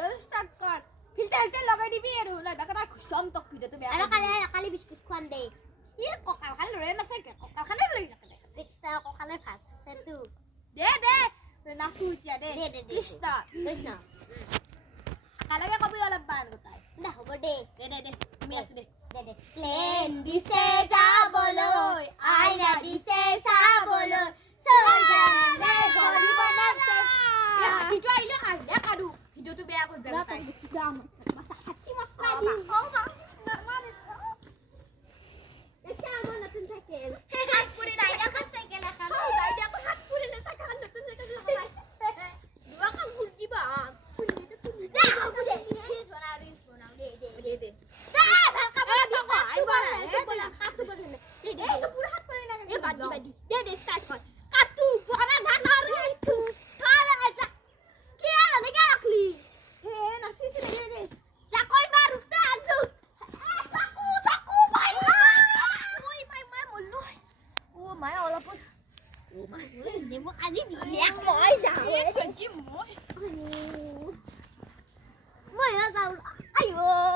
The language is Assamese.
ভিডিও স্টাৰ্ট কৰ ফিল্টাৰ লগাই দিবি আৰু লাইবা কথা খুচম তক ভিডিওটো বেয়া আৰু কালি বিস্কুট খুৱাম দে ই ককাল খালি লৈ নাছে ককাল খালি লৈ নাকে দেখছা ককালে ভাজ আছে তু দে নাচু এতিয়া দে দে কৃষ্ণ কালাগে কবি অলপ বান গোটাই না হ'ব দে আমি আছো দে প্লেন দিছে যাবলৈ আইনা দিছে চাবলৈ চলজানে ঘড়ি বনাইছে হাতীটো আহিলে কাদু ভিডিওটো বেয়া কৰি বেয়া গোটাই কাটি মছলা দি দেখছা আমাৰ নতুন চাইকেল হাত পুৰি নাই আকৌ চাইকেল এখন যাই দিয়া হাত পুৰিলে চাইকেল নতুন চাইকেল লগাই দুৱা কাম ফুলকিবা দে মই যাওঁ আইও